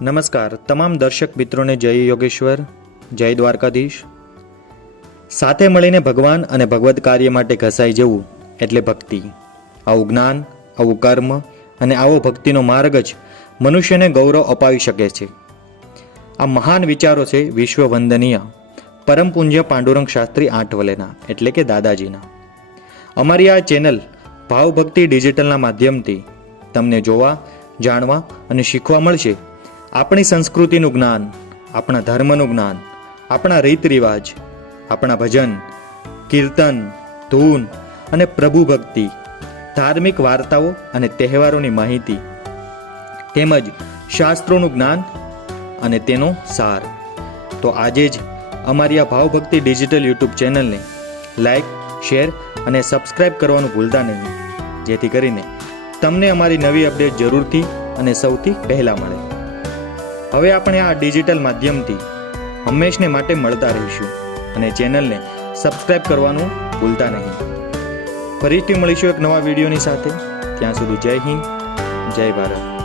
નમસ્કાર તમામ દર્શક મિત્રોને જય યોગેશ્વર, જય દ્વારકાધીશ। સાથે મળીને ભગવાન અને ભગવદ કાર્ય માટે ઘસાઈ જવું એટલે ભક્તિ। આવું જ્ઞાન, આવું કર્મ અને આવો ભક્તિનો માર્ગ જ મનુષ્યને ગૌરવ અપાવી શકે છે। આ મહાન વિચારો છે વિશ્વ વંદનીય પરમ પૂજ્ય પાંડુરંગ શાસ્ત્રી આઠવલેના એટલે કે દાદાજીના। અમારી આ ચેનલ ભાવભક્તિ ડિજિટલના માધ્યમથી તમને જોવા, જાણવા અને શીખવા મળશે આપણી સંસ્કૃતિનું જ્ઞાન, આપણા ધર્મનું જ્ઞાન, આપણા રીત રિવાજ, આપણા ભજન, કીર્તન, ધૂન અને પ્રભુ ભક્તિ, ધાર્મિક વાર્તાઓ અને તહેવારોની માહિતી, તેમજ શાસ્ત્રોનું જ્ઞાન અને તેનો સાર। તો આજે જ અમારી આ ભાવભક્તિ ડિજિટલ યુટ્યુબ ચેનલને લાઈક, શેર અને સબસ્ક્રાઈબ કરવાનું ભૂલતા નહીં, જેથી કરીને તમને અમારી નવી અપડેટ જરૂરથી અને સૌથી પહેલા મળે। હવે આપણે આ ડિજિટલ માધ્યમથી હંમેશને માટે મળતા રહીશું અને ચેનલને સબસ્ક્રાઈબ કરવાનું ભૂલતા નહીં। ફરીથી મળીશું એક નવા વિડીયોની સાથે। ત્યાં સુધી જય હિન્દ, જય ભારત।